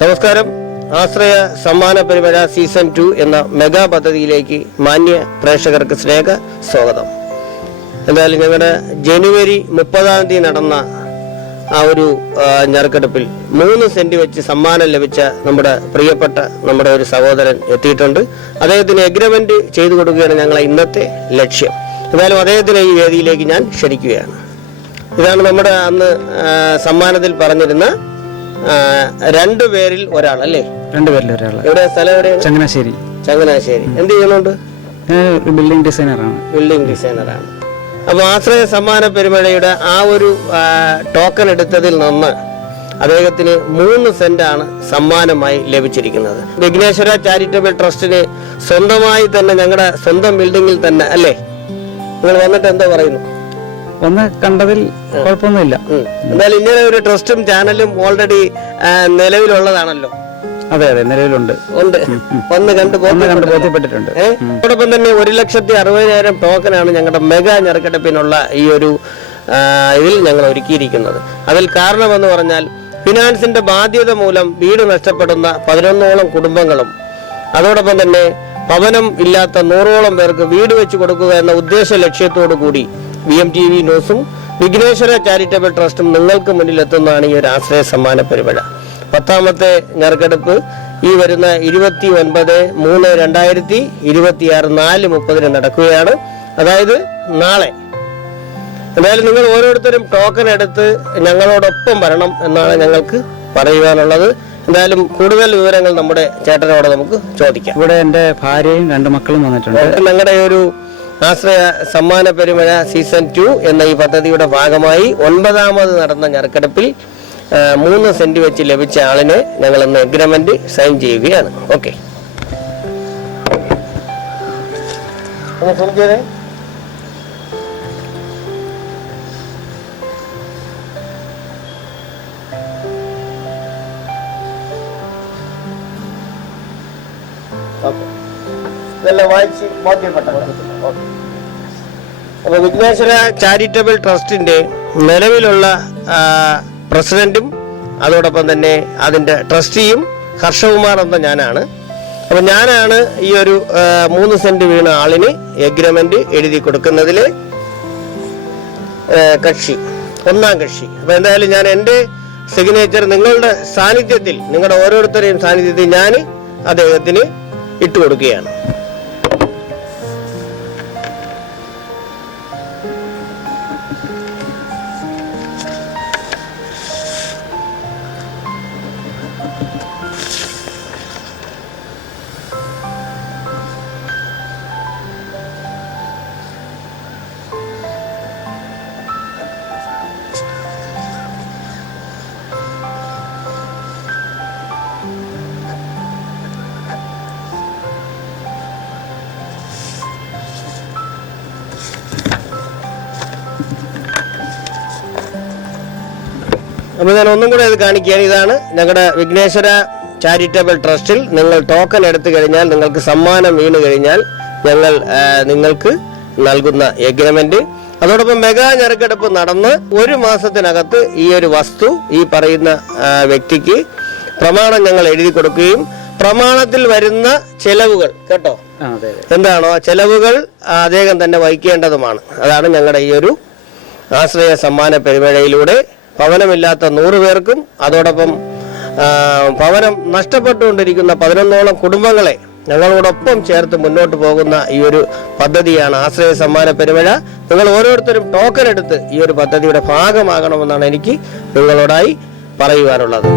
നമസ്കാരം. ആശ്രയ സമ്മാന പരിമഴ സീസൺ 2 എന്ന മെഗാ പദ്ധതിയിലേക്ക് മാന്യ പ്രേക്ഷകർക്ക് സ്നേഹ സ്വാഗതം. എന്തായാലും ഞങ്ങളുടെ ജനുവരി 30 നടന്ന ആ ഒരു ഞറുക്കെടുപ്പിൽ 3 സെന്റ് വെച്ച് സമ്മാനം ലഭിച്ച നമ്മുടെ ഒരു സഹോദരൻ എത്തിയിട്ടുണ്ട്. അദ്ദേഹത്തിന് എഗ്രിമെന്റ് ചെയ്തു കൊടുക്കുകയാണ് ഞങ്ങളെ ഇന്നത്തെ ലക്ഷ്യം. എന്തായാലും അദ്ദേഹത്തിന് ഈ വേദിയിലേക്ക് ഞാൻ ക്ഷണിക്കുകയാണ്. ഇതാണ് നമ്മുടെ അന്ന് സമ്മാനത്തിൽ പറഞ്ഞിരുന്ന 2 പേരിൽ ഒരാൾ അല്ലേ? 2 പേരിൽ ഒരാൾ. എവിടെ സ്ഥലം? എവിടെയാണ്? ചങ്ങനാശ്ശേരി. എന്ത് ചെയ്യുന്നുണ്ട്? ബിൽഡിംഗ് ഡിസൈനറാണ്. അപ്പൊ ആശ്രയ സമ്മാന പെരുമഴയുടെ ആ ഒരു ടോക്കൺ എടുത്തതിൽ നിന്ന് അദ്ദേഹത്തിന് 3 സെന്റാണ് സമ്മാനമായി ലഭിച്ചിരിക്കുന്നത്. വിഘ്നേശ്വര ചാരിറ്റബിൾ ട്രസ്റ്റിന് സ്വന്തമായി തന്നെ, ഞങ്ങളുടെ സ്വന്തം ബിൽഡിങ്ങിൽ തന്നെ അല്ലേ? നിങ്ങൾ വന്നിട്ട് എന്താ പറയുന്നു? ഒന്ന് കണ്ടതിൽ കുഴപ്പമൊന്നുമില്ല. എന്തായാലും ഇങ്ങനെ ഒരു ട്രസ്റ്റും ചാനലും ഓൾറെഡി നിലവിലുള്ളതാണല്ലോ. അതെ, നിലവിലുണ്ട്. വന്ന് കണ്ട് ബോധ്യപ്പെട്ടിട്ടുണ്ട്. അതോടൊപ്പം തന്നെ 1,60,000 ടോക്കനാണ് ഞങ്ങളുടെ മെഗാ ഞറുക്കെടുപ്പിനുള്ള ഈ ഒരു ഇതിൽ ഞങ്ങൾ ഒരുക്കിയിരിക്കുന്നത്. അതിൽ കാരണമെന്ന് പറഞ്ഞാൽ ഫിനാൻസിന്റെ ബാധ്യത മൂലം വീട് നഷ്ടപ്പെടുന്ന 11ഓളം കുടുംബങ്ങളും, അതോടൊപ്പം തന്നെ ഭവനം ഇല്ലാത്ത 100ഓളം പേർക്ക് വീട് വെച്ച് കൊടുക്കുക എന്ന ഉദ്ദേശ ലക്ഷ്യത്തോടു കൂടി VMTV ന്യൂസും വിഘ്നേശ്വര ചാരിറ്റബിൾ ട്രസ്റ്റും നിങ്ങൾക്ക് മുന്നിൽ എത്തുന്നതാണ് ഈ ഒരു ആശ്രയ സമ്മാന പരിമഴ. 10ാമത്തെ ഞറുക്കെടുപ്പ് ഈ വരുന്ന 29/3/2026 4:30 നടക്കുകയാണ്. അതായത് നാളെ. എന്തായാലും നിങ്ങൾ ഓരോരുത്തരും ടോക്കൺ എടുത്ത് ഞങ്ങളോടൊപ്പം വരണം എന്നാണ് ഞങ്ങൾക്ക് പറയുവാനുള്ളത്. എന്തായാലും കൂടുതൽ വിവരങ്ങൾ നമ്മുടെ ചേട്ടനോട് നമുക്ക് ചോദിക്കാം. ഇവിടെ എൻ്റെ ഭാര്യയും 2 മക്കളും വന്നിട്ടുണ്ട്. ഞങ്ങളുടെ ഒരു ആശ്രയ സമ്മാന പെരുമഴ സീസൺ 2 എന്ന ഈ പദ്ധതിയുടെ ഭാഗമായി 9ാമത് നടന്ന ഞറുക്കെടുപ്പിൽ 3 സെന്റ് വെച്ച് ലഭിച്ച ആളിന് ഞങ്ങൾ ഇന്ന് എഗ്രിമെന്റ് സൈൻ ചെയ്യുകയാണ്. ഓക്കെ, ഇതെല്ലാം വായിച്ച് ബോധ്യപ്പെട്ടത്. അപ്പൊ വിഘ്നേശ്വര ചാരിറ്റബിൾ ട്രസ്റ്റിന്റെ നിലവിലുള്ള പ്രസിഡന്റും അതോടൊപ്പം തന്നെ അതിന്റെ ട്രസ്റ്റിയും ഹർഷകുമാർ എന്ന ഞാനാണ്. അപ്പൊ ഞാനാണ് ഈ ഒരു 3 സെന്റ് വീണ ആളിന് എഗ്രിമെന്റ് എഴുതി കൊടുക്കുന്നതില് ഒന്നാം കക്ഷി. അപ്പൊ എന്തായാലും ഞാൻ എന്റെ സിഗ്നേച്ചർ നിങ്ങളുടെ സാന്നിധ്യത്തിൽ, നിങ്ങളുടെ ഓരോരുത്തരെയും സാന്നിധ്യത്തിൽ ഞാൻ അദ്ദേഹത്തിന് ഇട്ടുകൊടുക്കുകയാണ്. അപ്പോൾ ഞാൻ ഒന്നും കൂടെ അത് കാണിക്കുകയാണ്. ഇതാണ് ഞങ്ങളുടെ വിഘ്നേശ്വര ചാരിറ്റബിൾ ട്രസ്റ്റിൽ നിങ്ങൾ ടോക്കൺ എടുത്തു കഴിഞ്ഞാൽ, നിങ്ങൾക്ക് സമ്മാനം വീണ് കഴിഞ്ഞാൽ ഞങ്ങൾ നിങ്ങൾക്ക് നൽകുന്ന എഗ്രിമെന്റ്. അതോടൊപ്പം മെഗാ ഞറുക്കെടുപ്പ് നടന്ന് 1 മാസത്തിനകത്ത് ഈ ഒരു വസ്തു ഈ പറയുന്ന വ്യക്തിക്ക് പ്രമാണം ഞങ്ങൾ എഴുതി കൊടുക്കുകയും പ്രമാണത്തിൽ വരുന്ന ചെലവുകൾ കേട്ടോ, എന്താണോ ചെലവുകൾ അദ്ദേഹം തന്നെ വഹിക്കേണ്ടതുമാണ്. അതാണ് ഞങ്ങളുടെ ഈ ഒരു ആശ്രയ സമ്മാന പെരുമഴയിലൂടെ ഭവനമില്ലാത്ത 100 പേർക്കും അതോടൊപ്പം ഭവനം നഷ്ടപ്പെട്ടുകൊണ്ടിരിക്കുന്ന 11ഓളം കുടുംബങ്ങളെ ഞങ്ങളോടൊപ്പം ചേർത്ത് മുന്നോട്ട് പോകുന്ന ഈ ഒരു പദ്ധതിയാണ് ആശ്രയ സമ്മാന പെരുമഴ. നിങ്ങൾ ഓരോരുത്തരും ടോക്കൺ എടുത്ത് ഈ ഒരു പദ്ധതിയുടെ ഭാഗമാകണമെന്നാണ് എനിക്ക് നിങ്ങളോടായി പറയുവാനുള്ളത്.